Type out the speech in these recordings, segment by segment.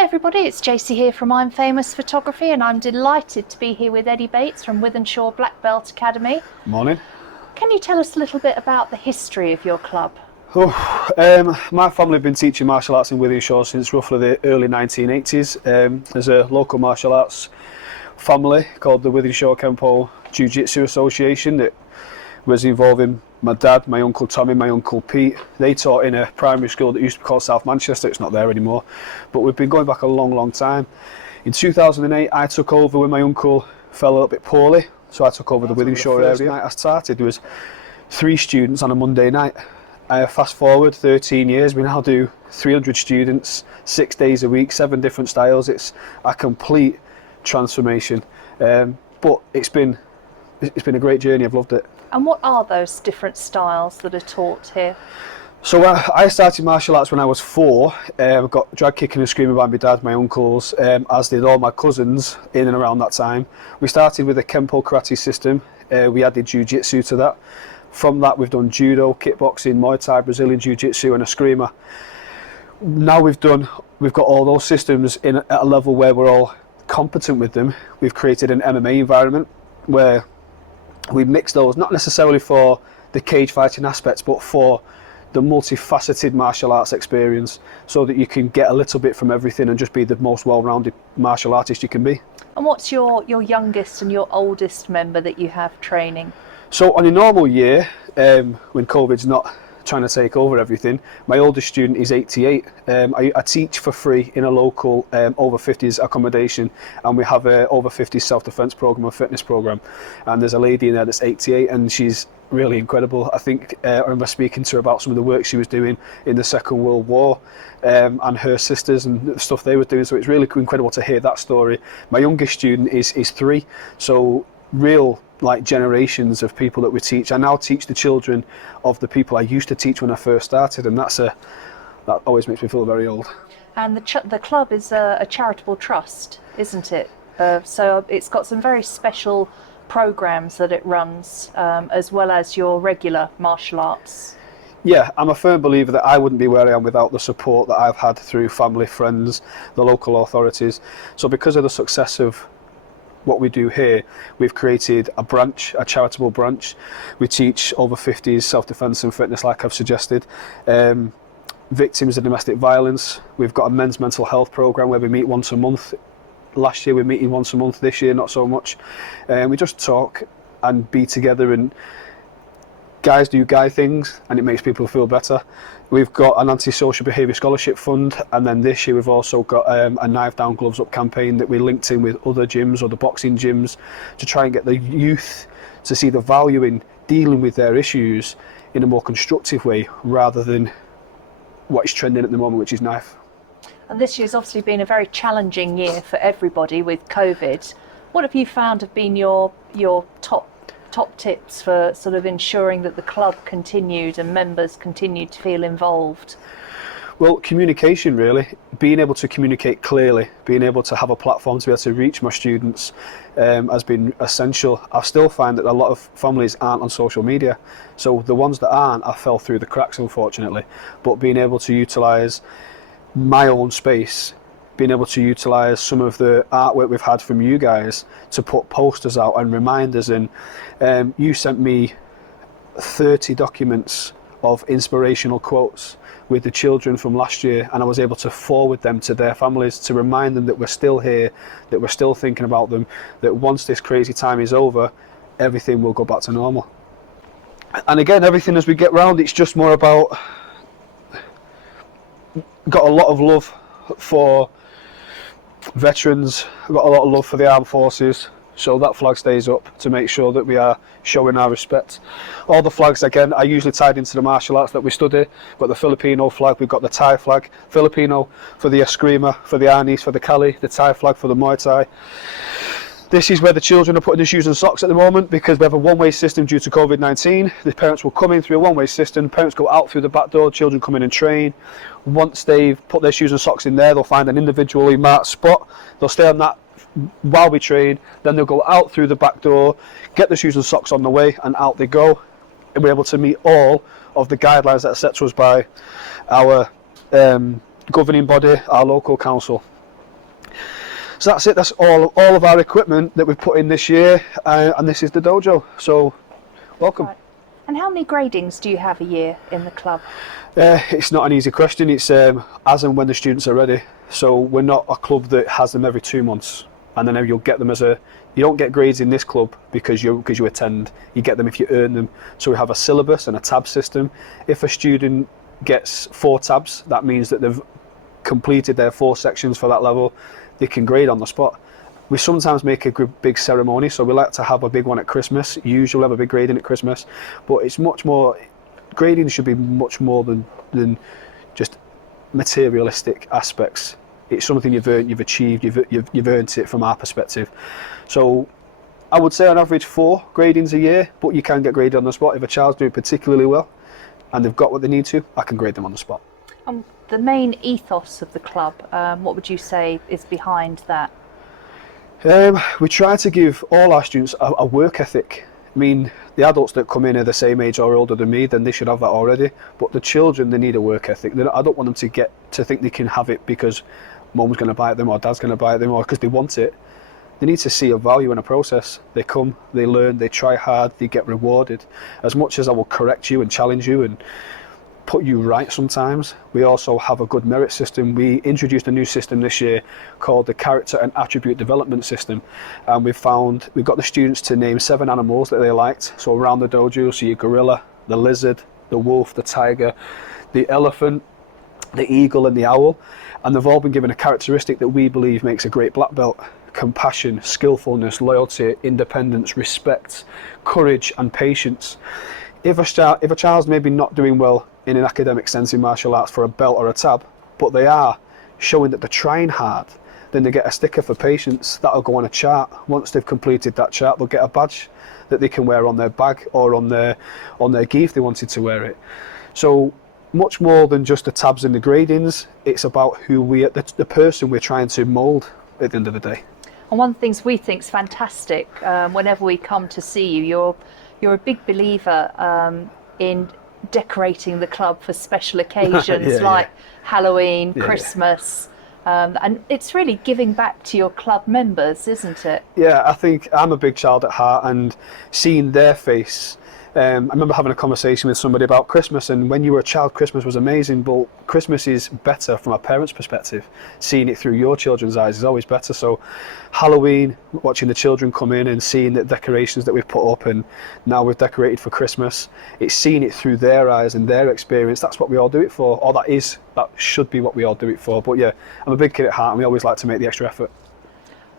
Hi everybody, it's JC here from I'm Famous Photography, and I'm delighted to be here with Eddie Bates from Wythenshawe BlackBelt Academy. Morning. Can you tell us a little bit about the history of your club? My family have been teaching martial arts in Wythenshawe since roughly the early 1980s. There's a local martial arts family called the Wythenshawe Kempo Jiu-Jitsu Association that was involving my dad, my uncle Tommy, my uncle Pete. They taught in a primary school that used to be called South Manchester. It's not there anymore, but we've been going back a long time. In 2008 I took over when my uncle fell a little bit poorly, so I took over the Wythenshawe area. Night I started, there was 3 students on a Monday night. Fast forward 13 years, we now do 300 students, 6 days a week, 7 different styles. It's a complete transformation, but it's been a great journey. I've loved it. And what are those different styles that are taught here? So I started martial arts when I was 4. I got drag kicking and screaming by my dad, my uncles, as did all my cousins in and around that time. We started with a Kempo karate system. We added jiu-jitsu to that. From that we've done judo, kickboxing, Muay Thai, Brazilian jiu-jitsu and a screamer. Now we've got all those systems at a level where we're all competent with them. We've created an MMA environment where we mix those, not necessarily for the cage fighting aspects, but for the multifaceted martial arts experience, so that you can get a little bit from everything and just be the most well-rounded martial artist you can be. And what's your youngest and your oldest member that you have training? So on a normal year, when COVID's not trying to take over everything, my oldest student is 88. I teach for free in a local over 50s accommodation, and we have a over 50s self-defense program and fitness program, and there's a lady in there that's 88 and she's really incredible. I think I remember speaking to her about some of the work she was doing in the Second World War, and her sisters and the stuff they were doing, so it's really incredible to hear that story. My youngest student is 3, so real like generations of people that we teach. I now teach the children of the people I used to teach when I first started, and that always makes me feel very old. And the club is a charitable trust, isn't it? So it's got some very special programs that it runs, as well as your regular martial arts. Yeah, I'm a firm believer that I wouldn't be where I am without the support that I've had through family, friends, the local authorities. So because of the success of what we do here, we've created a charitable branch. We teach over 50s self-defense and fitness, like I've suggested. Victims of domestic violence. We've got a men's mental health program where we meet once a month. Last year we were meeting once a month, this year not so much. We just talk and be together, and guys do guy things, and it makes people feel better. We've got an anti-social behaviour scholarship fund, and then this year we've also got a knife down, gloves up campaign that we linked in with other gyms or the boxing gyms to try and get the youth to see the value in dealing with their issues in a more constructive way, rather than what is trending at the moment, which is knife. And this year's obviously been a very challenging year for everybody with COVID. What have you found have been your top tips for sort of ensuring that the club continued and members continued to feel involved? Well, communication really. Being able to communicate clearly, being able to have a platform to be able to reach my students has been essential. I still find that a lot of families aren't on social media, so the ones that aren't, I fell through the cracks unfortunately. But being able to utilise my own space, being able to utilise some of the artwork we've had from you guys to put posters out and reminders in. You sent me 30 documents of inspirational quotes with the children from last year, and I was able to forward them to their families to remind them that we're still here, that we're still thinking about them, that once this crazy time is over, everything will go back to normal. And again, everything as we get round, it's just more about, got a lot of love for veterans, I've got a lot of love for the armed forces, so that flag stays up to make sure that we are showing our respect. All the flags again are usually tied into the martial arts that we study. We've got the Filipino flag, we've got the Thai flag, Filipino for the Eskrima, for the Arnis, for the Kali, the Thai flag for the Muay Thai. This is where the children are putting their shoes and socks at the moment, because we have a one-way system due to COVID-19. The parents will come in through a one-way system, parents go out through the back door, children come in and train. Once they've put their shoes and socks in there, they'll find an individually marked spot. They'll stay on that while we train, then they'll go out through the back door, get the shoes and socks on the way, and out they go. And we're able to meet all of the guidelines that are set to us by our governing body, our local council. So that's it. That's all of our equipment that we've put in this year, and this is the dojo. So welcome. Right. And how many gradings do you have a year in the club? It's not an easy question. It's as and when the students are ready. So we're not a club that has them every 2 months, and then you'll get them as a. You don't get grades in this club because you attend. You get them if you earn them. So we have a syllabus and a tab system. If a student gets 4 tabs, that means that they've completed their 4 sections for that level. They can grade on the spot. We sometimes make a big ceremony, so we like to have a big one at Christmas. Usually have a big grading at Christmas, but it's much more. Grading should be much more than just materialistic aspects. It's something you've earned, you've achieved, you've earned it from our perspective. So I would say on average 4 gradings a year, but you can get graded on the spot. If a child's doing particularly well and they've got what they need to, I can grade them on the spot. The main ethos of the club, what would you say is behind that? We try to give all our students a work ethic. I mean, the adults that come in are the same age or older than me, then they should have that already. But the children, they need a work ethic. I don't want them to think they can have it because mum's going to buy it them or dad's going to buy it them or because they want it. They need to see a value in a process. They come, they learn, they try hard, they get rewarded. As much as I will correct you and challenge you and put you right sometimes, we also have a good merit system. We introduced a new system this year called the Character and Attribute Development System, and we've got the students to name 7 animals that they liked. So around the dojo you'll see a gorilla, the lizard, the wolf, the tiger, the elephant, the eagle and the owl, and they've all been given a characteristic that we believe makes a great black belt: compassion, skillfulness, loyalty, independence, respect, courage and patience. If a child's maybe not doing well in an academic sense in martial arts for a belt or a tab, but they are showing that they're trying hard, then they get a sticker for patience that'll go on a chart. Once they've completed that chart, they'll get a badge that they can wear on their bag or on their gi if they wanted to wear it. So much more than just the tabs and the gradings, it's about who the person we're trying to mould at the end of the day. And one of the things we think is fantastic, whenever we come to see you, you're a big believer in decorating the club for special occasions like Halloween, Christmas, and it's really giving back to your club members, isn't it? Yeah, I think I'm a big child at heart, and seeing their face. I remember having a conversation with somebody about Christmas, and when you were a child, Christmas was amazing, but Christmas is better from a parent's perspective. Seeing it through your children's eyes is always better. So Halloween, watching the children come in and seeing the decorations that we've put up, and now we've decorated for Christmas, it's seeing it through their eyes and their experience. That's what we all do it for, or that should be what we all do it for. But yeah, I'm a big kid at heart, and we always like to make the extra effort.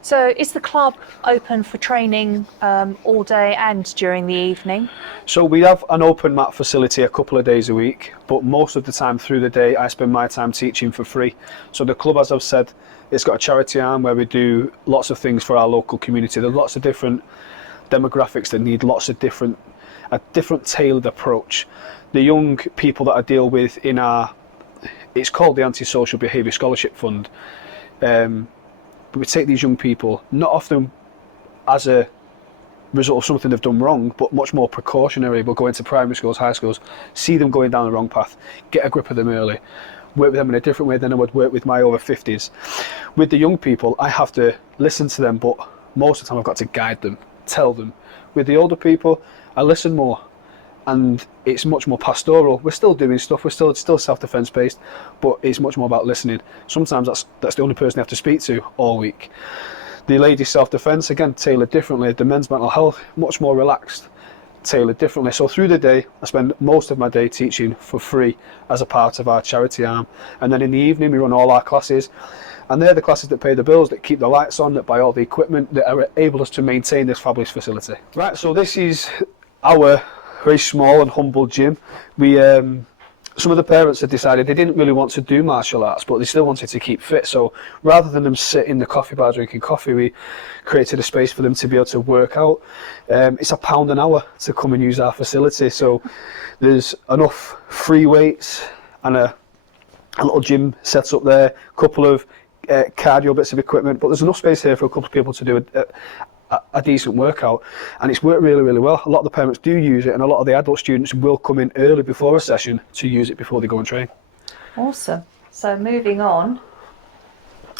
So is the club open for training all day and during the evening? So we have an open mat facility a couple of days a week, but most of the time through the day I spend my time teaching for free. So the club, as I've said, it's got a charity arm where we do lots of things for our local community. There's lots of different demographics that need a different tailored approach. The young people that I deal with it's called the Anti-Social Behaviour Scholarship Fund. But we take these young people, not often as a result of something they've done wrong, but much more precautionary. We'll go into primary schools, high schools, see them going down the wrong path, get a grip of them early, work with them in a different way than I would work with my over 50s. With the young people, I have to listen to them, but most of the time I've got to guide them, tell them. With the older people, I listen more, and it's much more pastoral. We're still doing stuff, we're still self-defense based, but it's much more about listening. Sometimes that's the only person I have to speak to all week. The ladies' self-defense, again, tailored differently. The men's mental health, much more relaxed, tailored differently. So through the day, I spend most of my day teaching for free as a part of our charity arm. And then in the evening, we run all our classes. And they're the classes that pay the bills, that keep the lights on, that buy all the equipment, that enable us to maintain this fabulous facility. Right, so this is our very small and humble gym. Some of the parents had decided they didn't really want to do martial arts, but they still wanted to keep fit. So rather than them sit in the coffee bar drinking coffee, we created a space for them to be able to work out. It's £1 an hour to come and use our facility. So there's enough free weights and a little gym set up there, a couple of cardio bits of equipment, but there's enough space here for a couple of people to do a decent workout, and it's worked really, really well. A lot of the parents do use it, and a lot of the adult students will come in early before a session to use it before they go and train. Awesome. So moving on,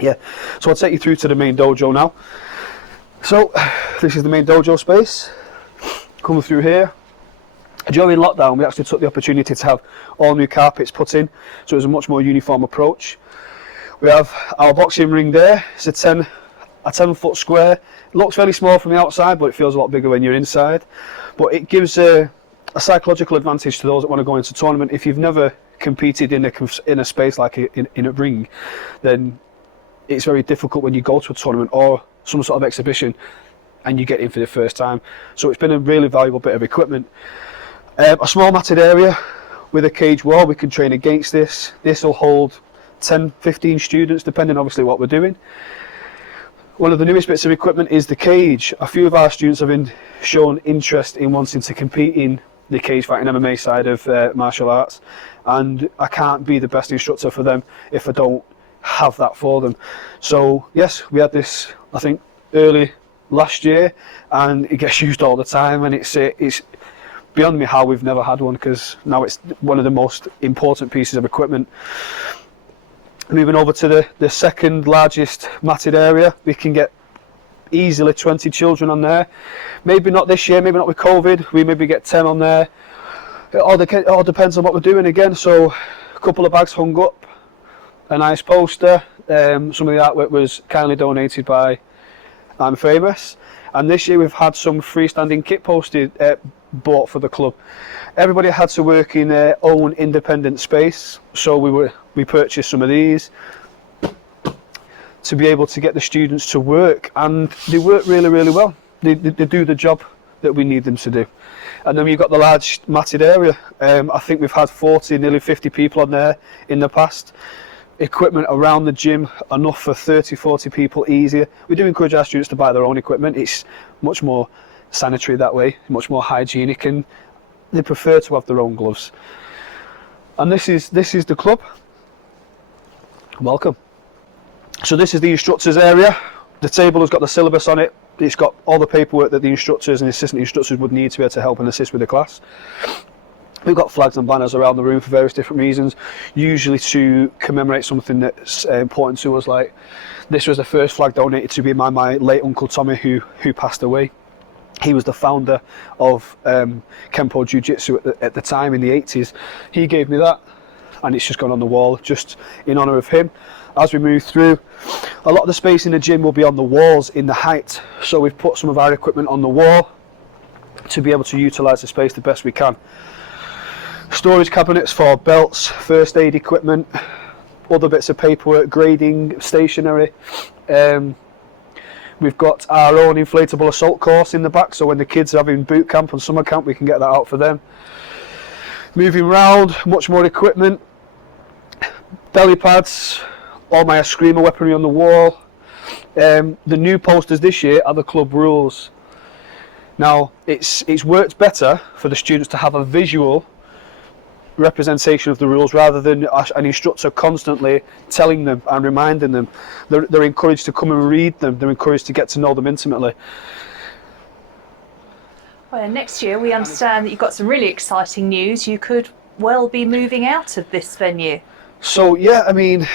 Yeah, so I'll take you through to the main dojo now. So this is the main dojo space. Coming through here. During lockdown, we actually took the opportunity to have all new carpets put in, so it was a much more uniform approach. We have our boxing ring there. It's a 10-foot square. It looks fairly small from the outside, but it feels a lot bigger when you're inside. But it gives a psychological advantage to those that want to go into tournament. If you've never competed in a space like in a ring, then it's very difficult when you go to a tournament or some sort of exhibition and you get in for the first time. So it's been a really valuable bit of equipment. A small matted area with a cage wall. We can train against this. This will hold 10-15 students, depending obviously what we're doing. One of the newest bits of equipment is the cage. A few of our students have been shown interest in wanting to compete in the cage fighting MMA side of martial arts, and I can't be the best instructor for them if I don't have that for them. So yes, we had this, I think, early last year, and it gets used all the time, and it's beyond me how we've never had one, because now it's one of the most important pieces of equipment. Moving over to the second largest matted area, we can get easily 20 children on there. Maybe not this year, maybe not with COVID, we maybe get 10 on there. It all depends on what we're doing again. So a couple of bags hung up, a nice poster. Some of the artwork was kindly donated by I'm Famous. And this year we've had some freestanding kit posted, bought for the club. Everybody had to work in their own independent space, so we purchased some of these to be able to get the students to work, and they work really, really well. They do the job that we need them to do. And then we've got the large matted area. I think we've had 40, nearly 50 people on there in the past. Equipment around the gym, enough for 30, 40 people easier. We do encourage our students to buy their own equipment. It's much more sanitary that way, much more hygienic, and they prefer to have their own gloves. And this is the club. Welcome. So this is the instructors area. The table has got the syllabus on it. It's got all the paperwork that the instructors and assistant instructors would need to be able to help and assist with the class. We've got flags and banners around the room for various different reasons, usually to commemorate something that's important to us. Like this was the first flag donated to me by my late uncle Tommy, who passed away. He was the founder of Kempo Jiu-Jitsu at the time in the 80s. He gave me that, and it's just gone on the wall just in honour of him. As we move through, a lot of the space in the gym will be on the walls in the height, so we've put some of our equipment on the wall to be able to utilise the space the best we can. Storage cabinets for belts, first aid equipment, other bits of paperwork, grading, stationery. We've got our own inflatable assault course in the back, so when the kids are having boot camp and summer camp, we can get that out for them. Moving round, much more equipment, belly pads, all my Eskrima weaponry on the wall. The new posters this year are the club rules. Now, it's worked better for the students to have a visual representation of the rules rather than an instructor constantly telling them and reminding them. They're encouraged to come and read them. They're encouraged to get to know them intimately. Well, next year we understand that you've got some really exciting news. You could well be moving out of this venue. So yeah, I mean,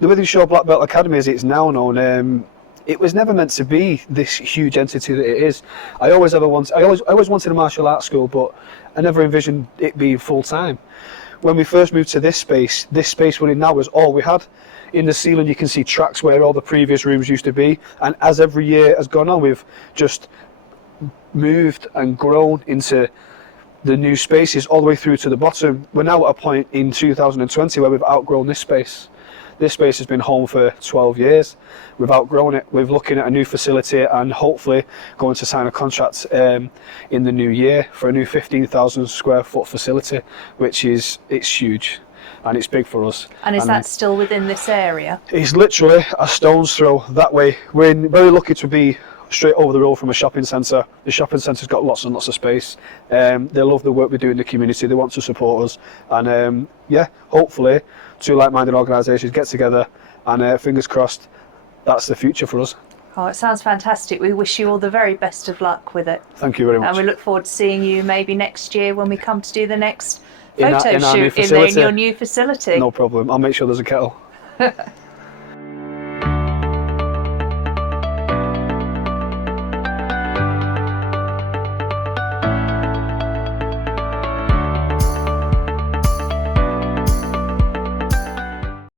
the Wythenshawe BlackBelt Academy, as it's now known, it was never meant to be this huge entity that it is. I always wanted a martial arts school, but I never envisioned it being full time. When we first moved to this space we're in now was all we had. In the ceiling you can see tracks where all the previous rooms used to be, and as every year has gone on, we've just moved and grown into the new spaces all the way through to the bottom. We're now at a point in 2020 where we've outgrown this space. This space has been home for 12 years. We've outgrown it. We're looking at a new facility and hopefully going to sign a contract in the new year for a new 15,000 square foot facility, which it's huge and it's big for us. And is that still within this area? It's literally a stone's throw that way. We're very lucky to be straight over the road from a shopping centre. The shopping centre's got lots and lots of space. They love the work we do in the community. They want to support us, and yeah, hopefully two like-minded organisations get together, and fingers crossed, that's the future for us. Oh, it sounds fantastic. We wish you all the very best of luck with it. Thank you very much. And we look forward to seeing you maybe next year when we come to do the next photo in shoot in your new facility. No problem. I'll make sure there's a kettle.